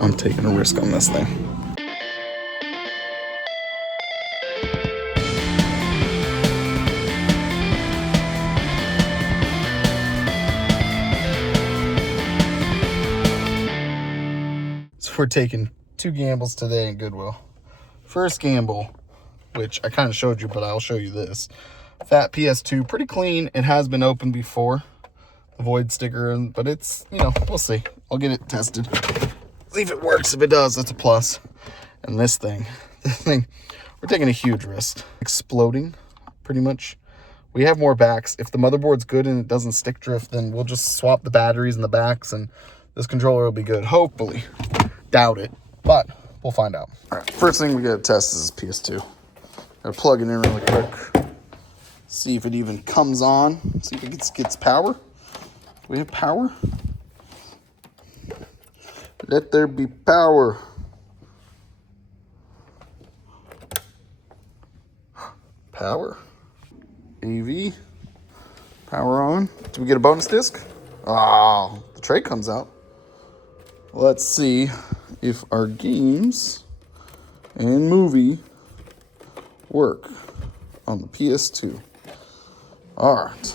I'm taking a risk on this thing. So we're taking 2 gambles today in Goodwill. First gamble, which I kind of showed you, but I'll show you this. Fat PS2, pretty clean. It has been opened before. The void sticker, but it's, you know, we'll see. I'll get it tested. See if it works. If it does, that's a plus. And this thing, we're taking a huge risk. Exploding, pretty much. We have more backs. If the motherboard's good and it doesn't stick drift, then we'll just swap the batteries and the backs, and this controller will be good. Hopefully. Doubt it, but we'll find out. All right, first thing we gotta test is PS2. Gotta plug it in really quick. See if it even comes on. See if it gets power. Do we have power? Let there be power. Power. AV. Power on. Do we get a bonus disc? Oh, the tray comes out. Let's see if our games and movie work on the PS2. All right.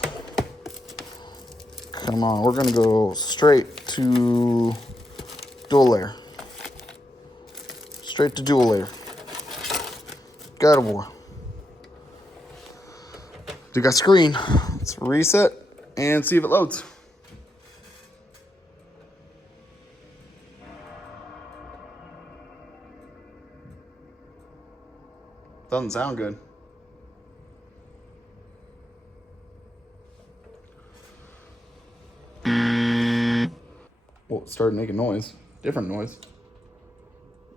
Come on, we're gonna go straight to dual layer. Straight to dual layer. God of War. Do got screen. Let's reset and see if it loads. Doesn't sound good. Well, it started making noise. Different noise.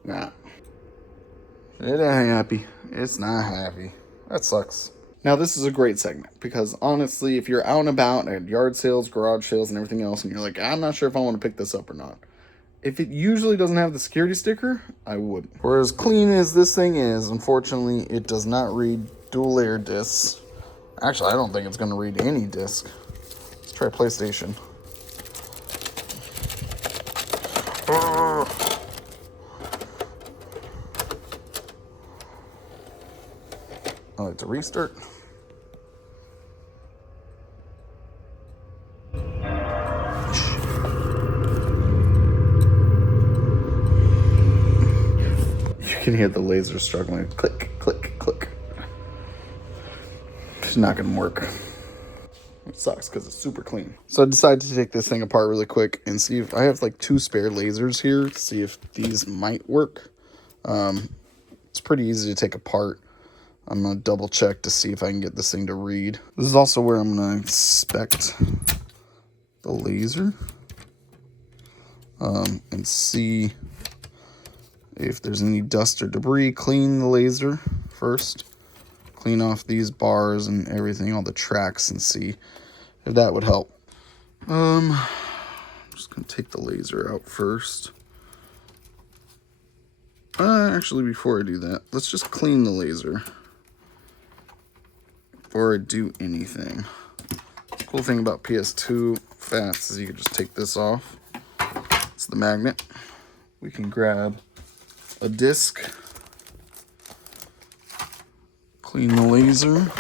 Nah. It ain't happy. It's not happy. That sucks. Now, this is a great segment because honestly, if you're out and about at yard sales, garage sales, and everything else, and you're like, I'm not sure if I want to pick this up or not. If it usually doesn't have the security sticker, I wouldn't. For as clean as this thing is, unfortunately, it does not read dual layer discs. Actually, I don't think it's going to read any disc. Let's try PlayStation. I like to restart. You can hear the laser struggling. Click, click, click. It's not gonna work. It sucks because it's super clean. So I decided to take this thing apart really quick and see if I have like 2 spare lasers here. See if these might work. It's pretty easy to take apart. I'm gonna double check to see if I can get this thing to read. This is also where I'm gonna inspect the laser and see if there's any dust or debris. Clean the laser first. Clean off these bars and everything, all the tracks, and see if that would help. I'm just gonna take the laser out first. Actually, before I do that, let's just clean the laser before I do anything. The cool thing about PS2 Fats is you can just take this off. It's the magnet. We can grab a disc, clean the laser,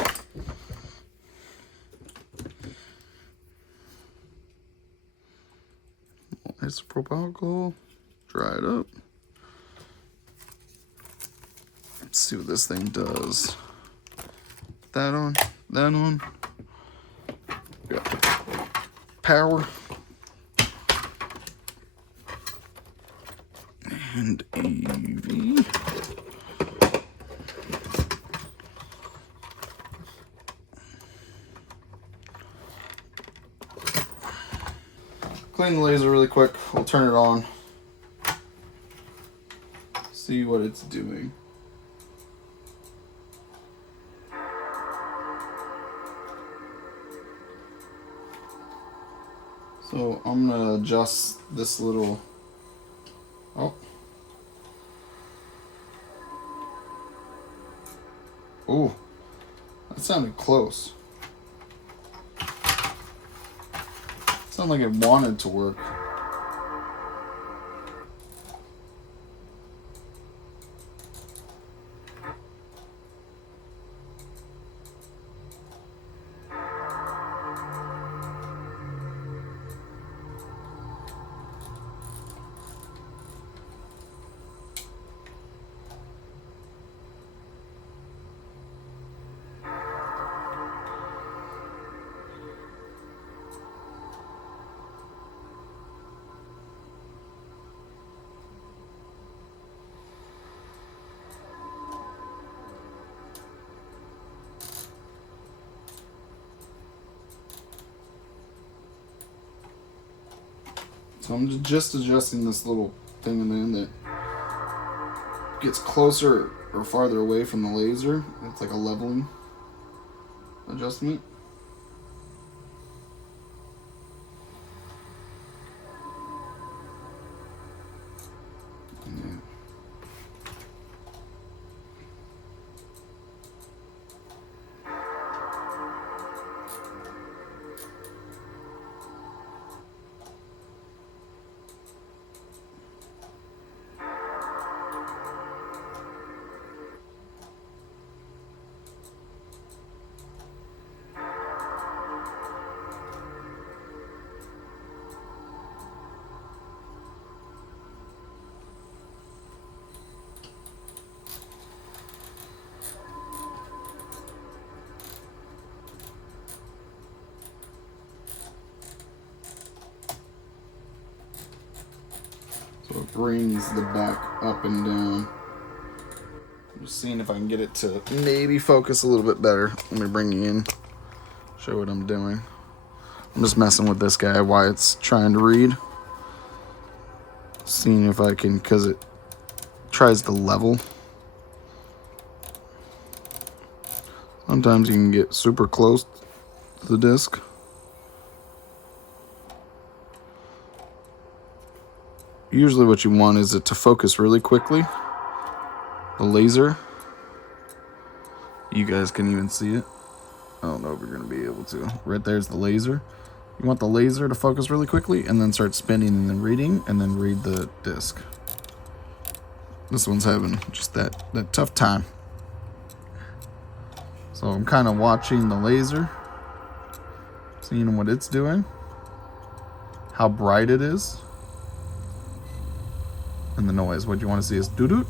isopropyl alcohol, dry it up. Let's see what this thing does. That on, that on. Got power and AV. Clean the laser really quick. We'll turn it on. See what it's doing. So I'm gonna adjust this little, oh. Oh, that sounded close. Sounded like it wanted to work. So I'm just adjusting this little thing in the end that gets closer or farther away from the laser. It's like a leveling adjustment. So it brings the back up and down. I'm just seeing if I can get it to maybe focus a little bit better. Let me bring you in, show what I'm doing. I'm just messing with this guy while it's trying to read. Seeing if I can, because it tries to level. Sometimes you can get super close to the disc. Usually what you want is it to focus really quickly. The laser. You guys can even see it. I don't know if you're going to be able to. Right there's the laser. You want the laser to focus really quickly and then start spinning and then reading and then read the disc. This one's having just that tough time. So I'm kind of watching the laser, seeing what it's doing, how bright it is, and the noise. What you want to see is doo-doot,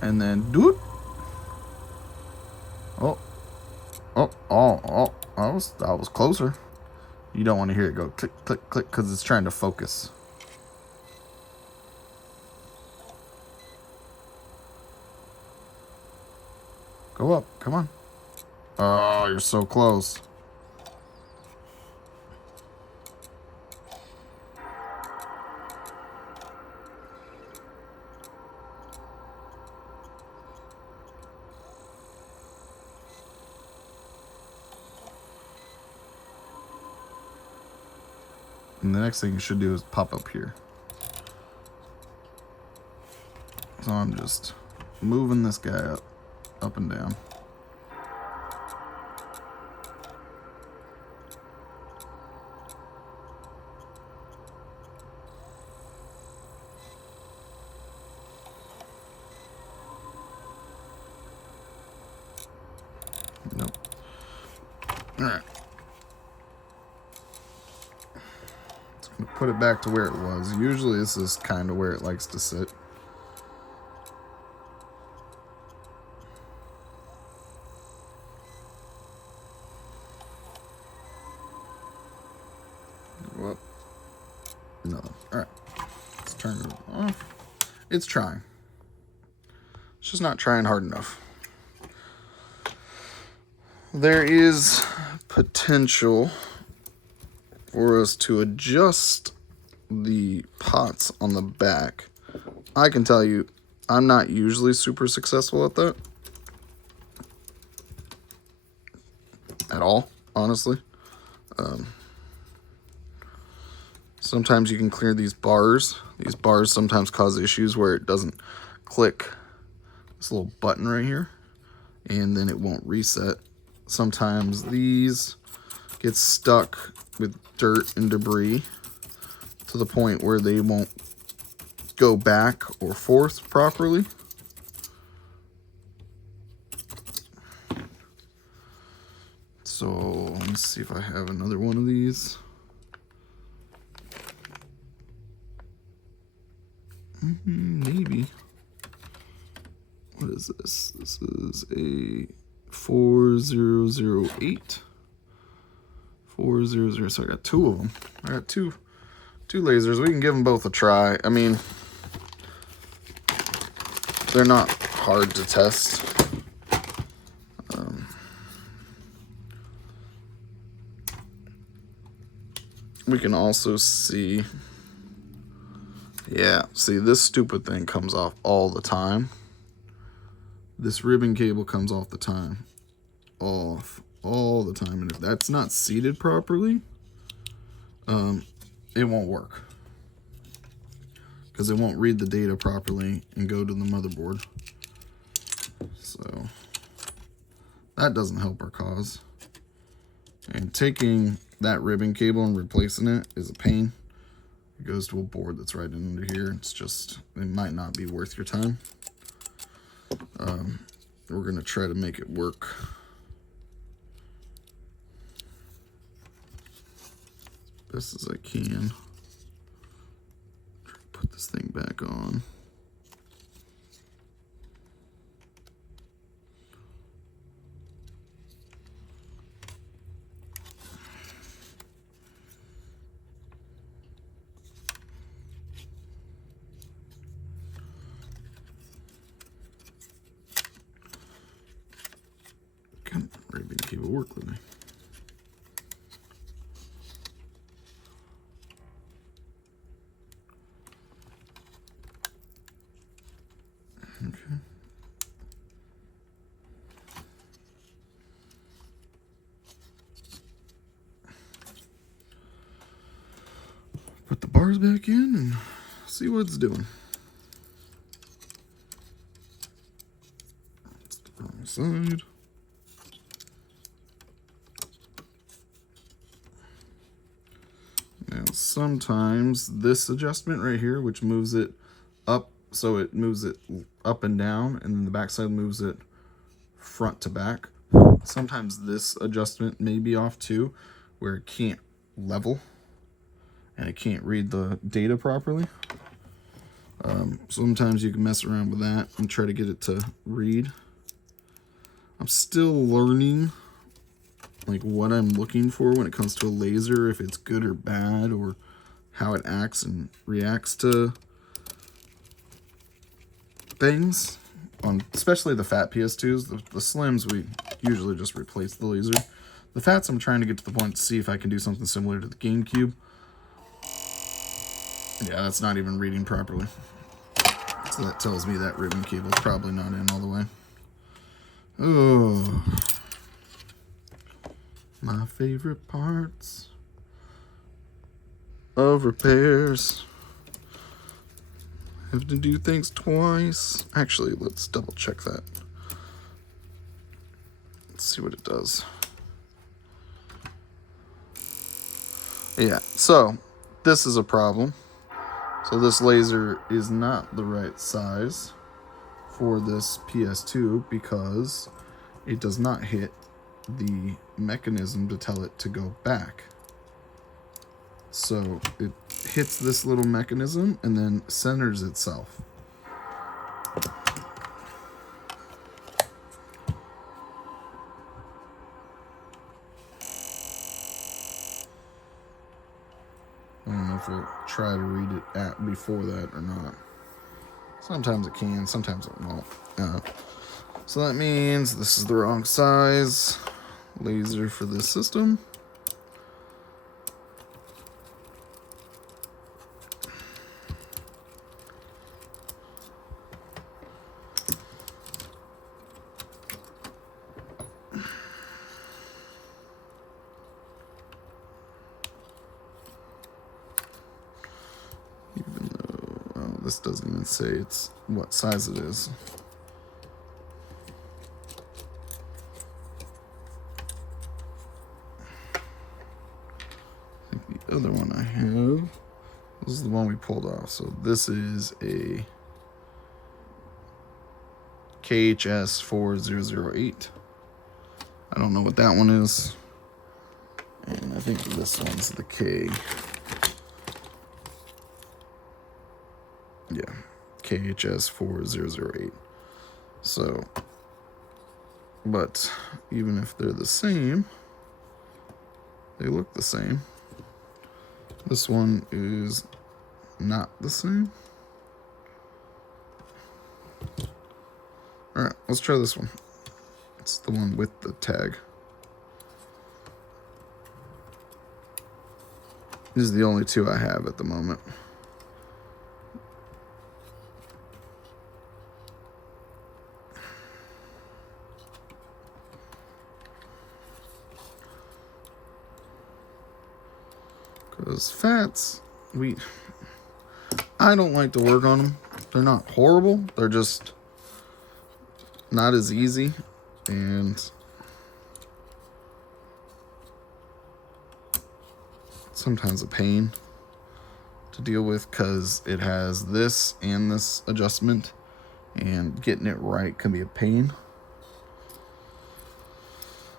and then doot. Oh, I was closer. You don't want to hear it go click, click, click, because it's trying to focus. Go up, come on. Oh, you're so close. And the next thing you should do is pop up here. So I'm just moving this guy up and down. Nope. All right. Put it back to where it was. Usually this is kind of where it likes to sit. Well, no. Alright. Let's turn it off. It's trying. It's just not trying hard enough. There is potential for us to adjust the pots on the back. I can tell you, I'm not usually super successful at that. At all, honestly. Sometimes you can clear these bars. These bars sometimes cause issues where it doesn't click this little button right here, and then it won't reset. Sometimes these get stuck with dirt and debris to the point where they won't go back or forth properly. So let's see if I have another one of these. Maybe. What is this? This is a 4008. 400. So I got two of them. I got two lasers. We can give them both a try. I mean, they're not hard to test. We can also see Yeah, see, this stupid thing comes off all the time. This ribbon cable comes off all the time. And if that's not seated properly, it won't work. Because it won't read the data properly and go to the motherboard. So that doesn't help our cause. And taking that ribbon cable and replacing it is a pain. It goes to a board that's right under here. It's just, it might not be worth your time. We're gonna try to make it work. Best as I can. Try to put this thing back on. Ribbon cable work with me. Okay. Put the bars back in and see what it's doing. It's the wrong side. Now, sometimes this adjustment right here, which moves it up, so it moves it up and down, and then the back side moves it front to back. Sometimes this adjustment may be off too, where it can't level and it can't read the data properly. Sometimes you can mess around with that and try to get it to read. I'm still learning like what I'm looking for when it comes to a laser, if it's good or bad, or how it acts and reacts to things. On especially the fat PS2s, the slims, we usually just replace the laser. The fats, I'm trying to get to the point to see if I can do something similar to the GameCube. Yeah, that's not even reading properly. So that tells me that ribbon cable's probably not in all the way. Oh, my favorite parts of repairs. Have to do things twice. Actually, let's double check that. Let's see what it does. Yeah, so this is a problem. So this laser is not the right size for this PS2 because it does not hit the mechanism to tell it to go back. So it hits this little mechanism and then centers itself. I don't know if it'll try to read it at before that or not. Sometimes it can, sometimes it won't. So that means this is the wrong size laser for this system. Even though, oh, this doesn't even say it's what size it is. I think the other one I have, this is the one we pulled off. So this is a KHS 4008. I don't know what that one is. And I think this one's the K. Yeah, KHS 4008. So, but even if they're the same, they look the same. This one is not the same. All right, let's try this one. It's the one with the tag. These are the only two I have at the moment. Because fats, I don't like to work on them. They're not horrible. They're just not as easy. And sometimes a pain to deal with because it has this and this adjustment. And getting it right can be a pain.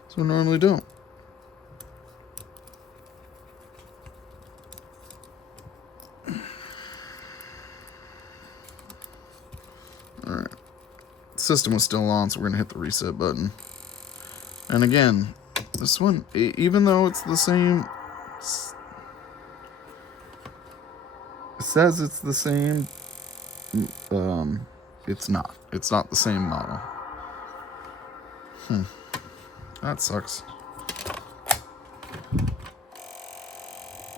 So I normally don't. Alright. System was still on, so we're going to hit the reset button. And again, this one, even though it's the same, it says it's the same, it's not. It's not the same model. That sucks.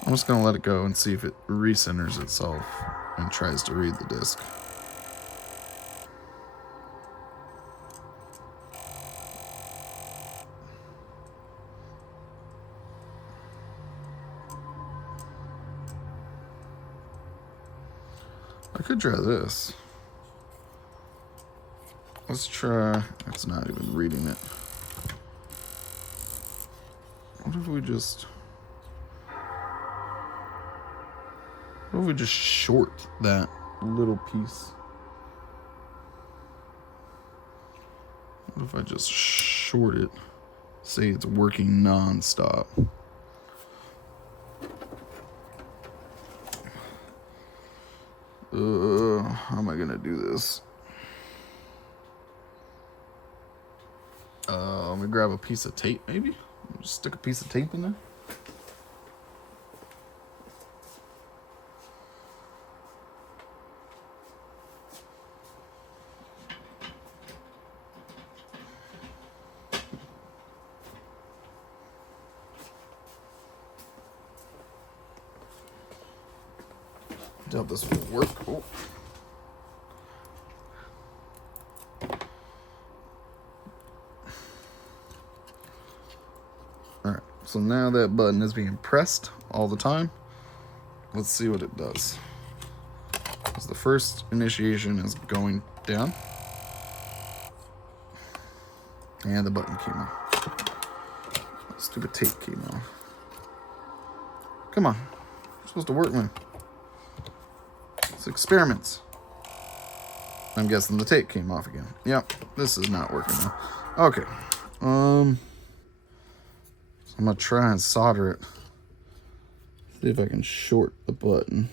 I'm just going to let it go and see if it recenters itself and tries to read the disc. I could try this. Let's try. It's not even reading it. What if we just short that little piece? What if I just short it? Say it's working non-stop. How am I gonna do this? Let me grab a piece of tape, maybe? Just stick a piece of tape in there. Doubt this will work. Oh. Alright, so now that button is being pressed all the time. Let's see what it does. So the first initiation is going down. And the button came off. Stupid tape came off. Come on. You're supposed to work, man. It's experiments. I'm guessing the tape came off again. Yep, this is not working now. Okay. So I'm gonna try and solder it. See if I can short the button.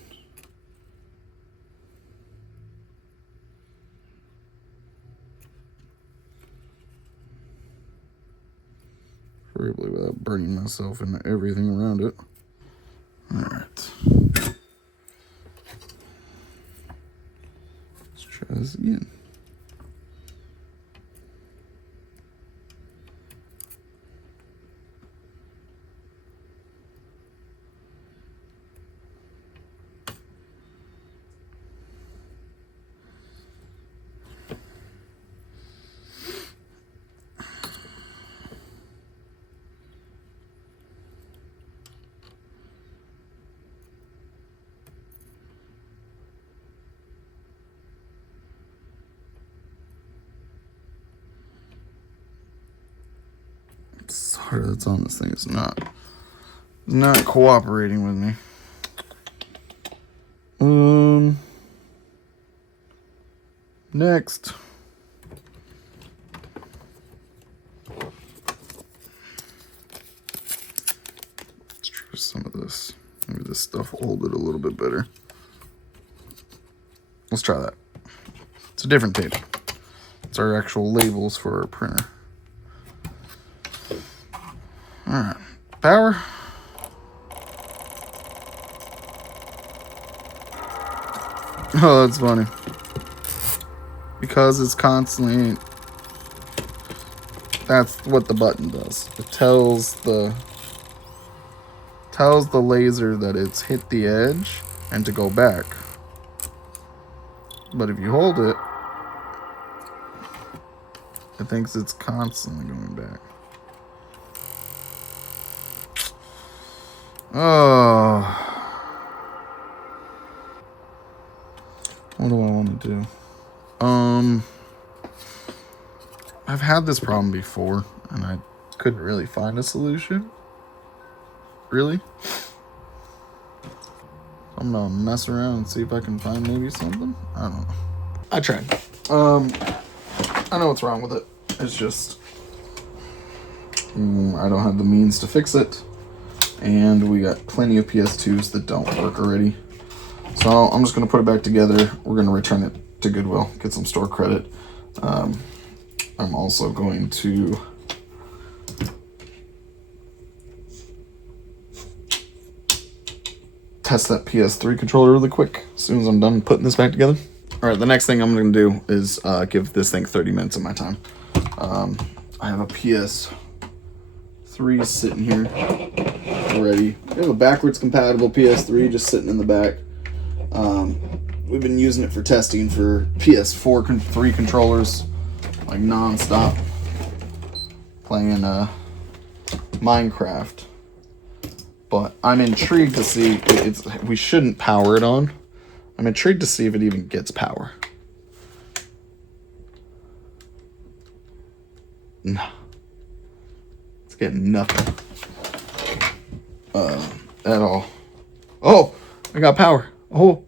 Preferably without burning myself into everything around it. Alright. Let's try this again. Solder that's on this thing is not cooperating with me. Next. Let's try some of this. Maybe this stuff will hold it a little bit better. Let's try that. It's a different tape. It's our actual labels for our printer. Alright. Power. Oh, that's funny. Because it's constantly... That's what the button does. It tells the laser that it's hit the edge and to go back. But if you hold it, it thinks it's constantly going back. Oh... What do I want to do? I've had this problem before, and I couldn't really find a solution. Really? I'm gonna mess around and see if I can find maybe something. I don't know. I tried. I know what's wrong with it. It's just I don't have the means to fix it, and we got plenty of PS2s that don't work already. So I'm just gonna put it back together. We're gonna return it to Goodwill, get some store credit. I'm also going to test that PS3 controller really quick as soon as I'm done putting this back together. All right, the next thing I'm going to do is give this thing 30 minutes of my time. I have a PS3 sitting here already. We have a backwards compatible PS3 just sitting in the back. We've been using it for testing for PS4 3 controllers, like non-stop, playing Minecraft. But I'm intrigued to see, we shouldn't power it on. I'm intrigued to see if it even gets power. No. It's getting nothing. At all. Oh, I got power. Oh,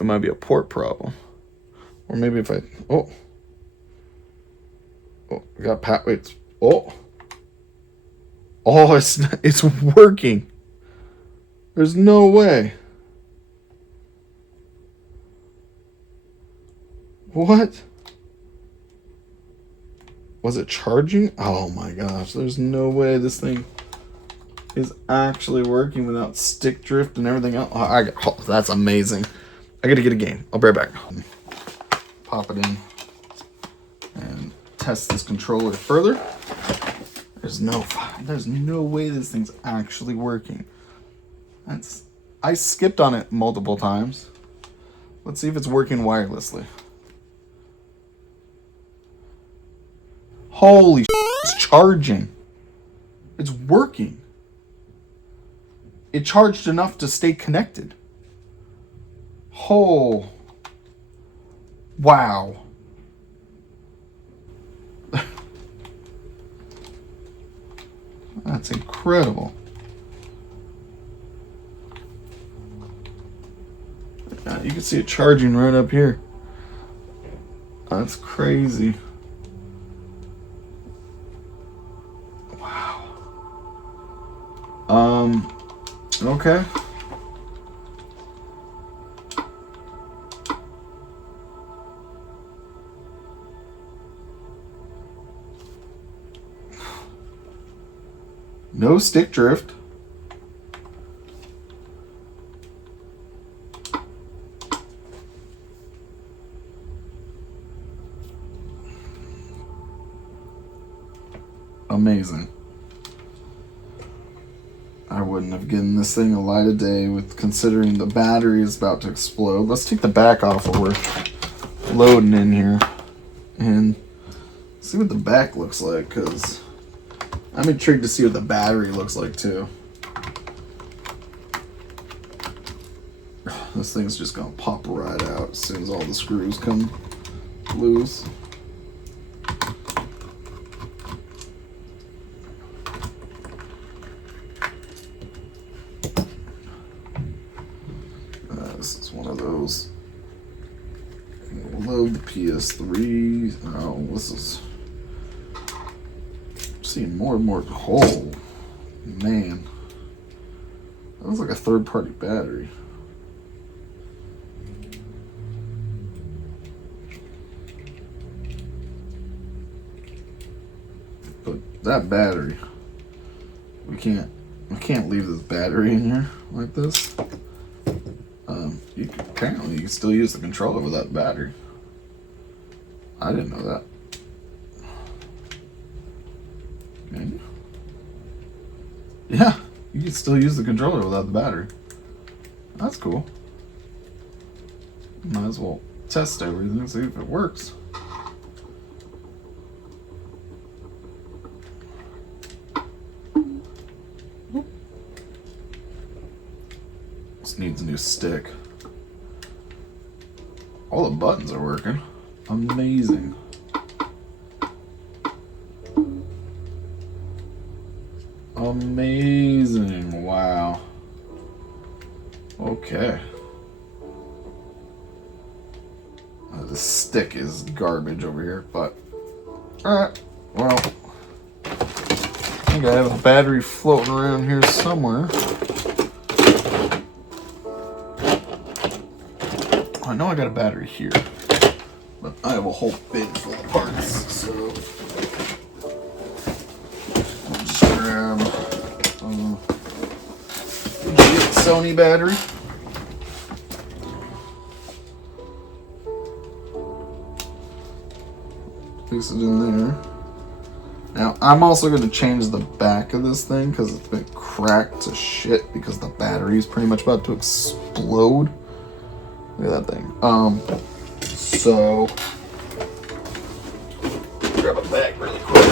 it might be a port problem. Or maybe if I, I got power, wait, it's working. There's no way. What? Was it charging? Oh my gosh, there's no way this thing is actually working without stick drift and everything else. Oh, that's amazing. I gotta get a game. I'll be right back. Pop it in and test this controller further. There's no way this thing's actually working. I skipped on it multiple times. Let's see if it's working wirelessly. Holy shit, it's charging. It's working. It charged enough to stay connected. Oh. Wow. That's incredible. Yeah, you can see it charging right up here. That's crazy. Wow. Okay. No stick drift. Amazing. I wouldn't have given this thing a light of day with considering the battery is about to explode. Let's take the back off while we're loading in here and see what the back looks like, because I'm intrigued to see what the battery looks like too. This thing's just gonna pop right out as soon as all the screws come loose. This is one of those. We'll load the PS3. Oh, this is seeing more and more. Oh, man. That looks like a third-party battery. But that battery, we can't leave this battery in here like this. Apparently you can still use the controller with that battery. I didn't know that. Maybe. Yeah, you can still use the controller without the battery. That's cool. Might as well test everything and see if it works. This needs a new stick. All the buttons are working. Amazing. Amazing. Wow. Okay. The stick is garbage over here, but alright. Well, I think I have a battery floating around here somewhere. I know I got a battery here, but I have a whole bin full of parts, so I'll just grab a Sony battery. Place it in there. Now, I'm also going to change the back of this thing because it's been cracked to shit because the battery is pretty much about to explode. Look at that thing. So grab a bag really quick.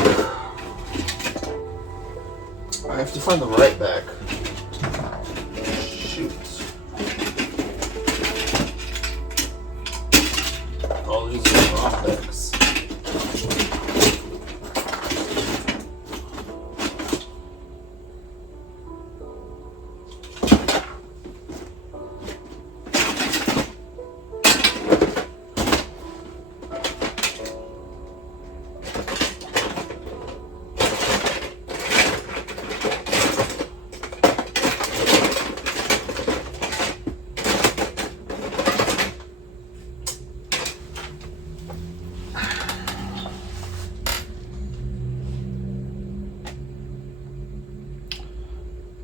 I have to find the right bag. Shoot. All these are wrong bags.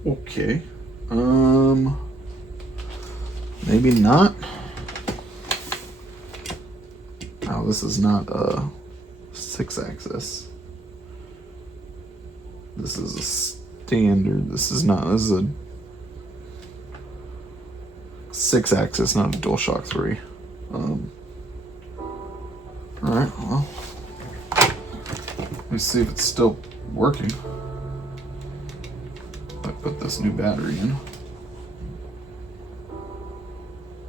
Okay. Maybe not. Oh, this is not a 6-axis. This is a standard. This is a 6-axis, not a DualShock 3. Alright, well. Let me see if it's still working. I put this new battery in.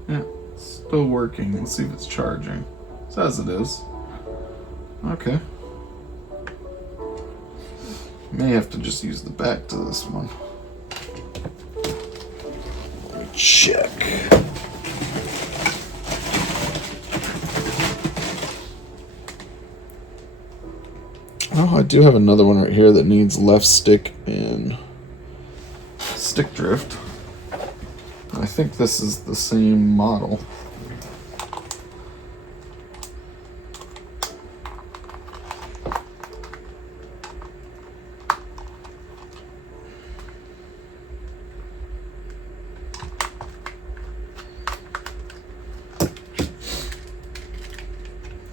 Yeah, it's still working. Let's see if it's charging. It says it is. Okay. May have to just use the back to this one. Let me check. Oh, I do have another one right here that needs left stick and stick drift. I think this is the same model.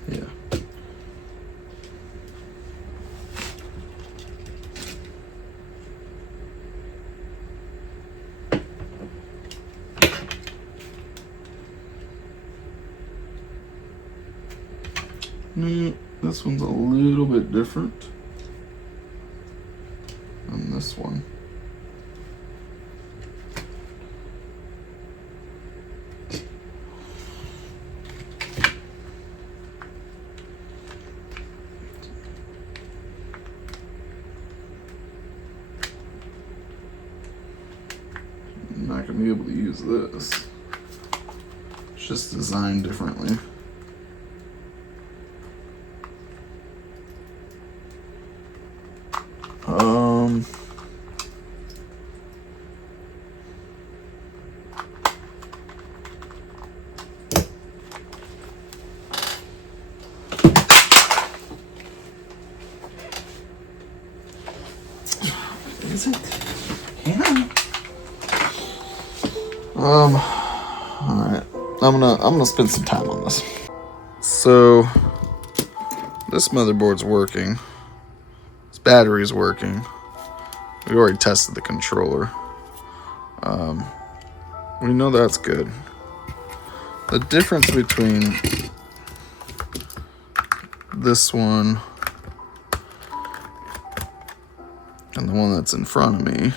Yeah. This one's a little bit different than this one. I'm not going to be able to use this. It's just designed differently. Is it? Yeah. All right. I'm gonna spend some time on this. So this motherboard's working. This battery's working. We already tested the controller. We know that's good. The difference between this one and the one that's in front of me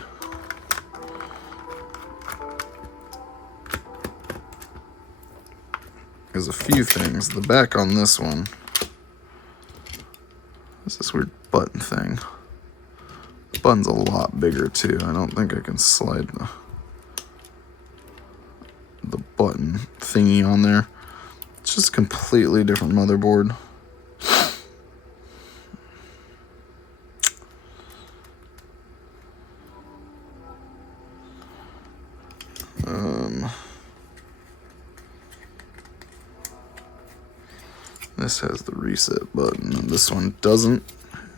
is a few things. The back on this one is this weird button thing. The button's a lot bigger too. I don't think I can slide the button thingy on there. It's just a completely different motherboard. This has the reset button, and this one doesn't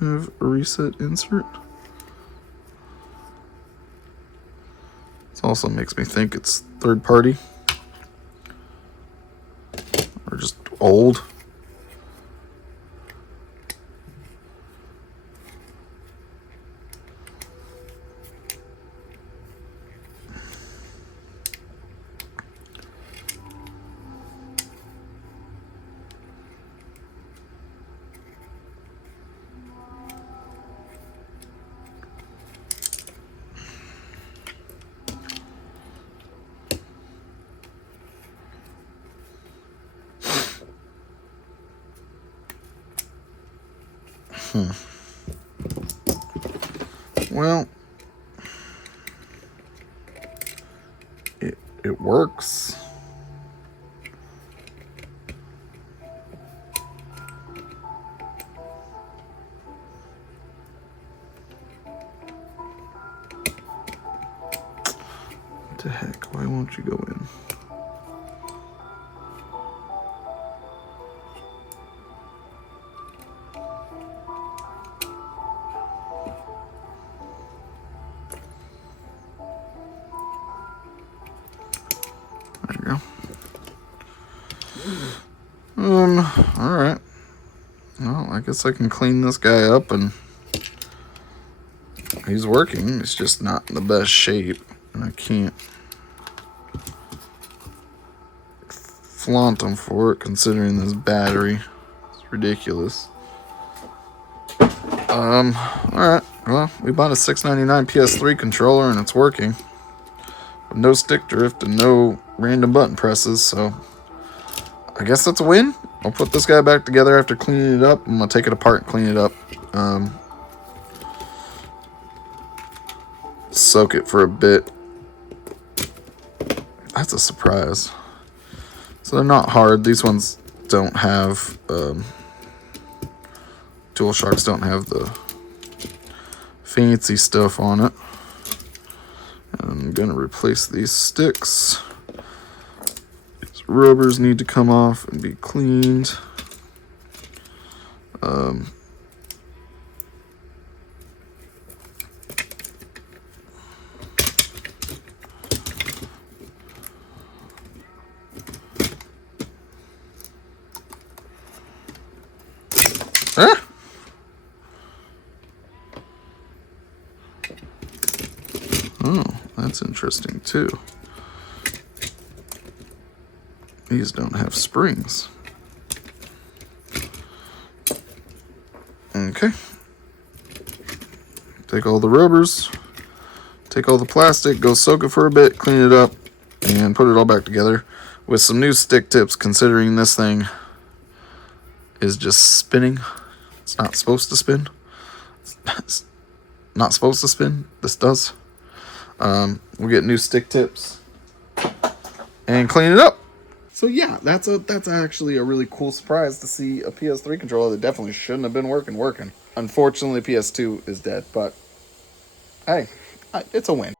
have a reset insert. This also makes me think it's third party or just old. Well, it works. What the heck? Why won't you go in? Alright. Well, I guess I can clean this guy up, and he's working. It's just not in the best shape, and I can't flaunt him for it, considering this battery. It's ridiculous. Alright. Well, we bought a $6.99 PS3 controller, and it's working. With no stick drift and no random button presses, so I guess that's a win. I'll put this guy back together after cleaning it up. I'm going to take it apart and clean it up. Soak it for a bit. That's a surprise. So they're not hard. These ones don't have... DualShocks don't have the fancy stuff on it. I'm going to replace these sticks. Rubbers need to come off and be cleaned. Oh, that's interesting too. These don't have springs. Okay. Take all the rubbers, take all the plastic, go soak it for a bit, clean it up, and put it all back together with some new stick tips, considering this thing is just spinning. It's not supposed to spin. It's not supposed to spin. This does. We'll get new stick tips and clean it up. So yeah, that's actually a really cool surprise to see a PS3 controller that definitely shouldn't have been working. Unfortunately, PS2 is dead, but hey, it's a win.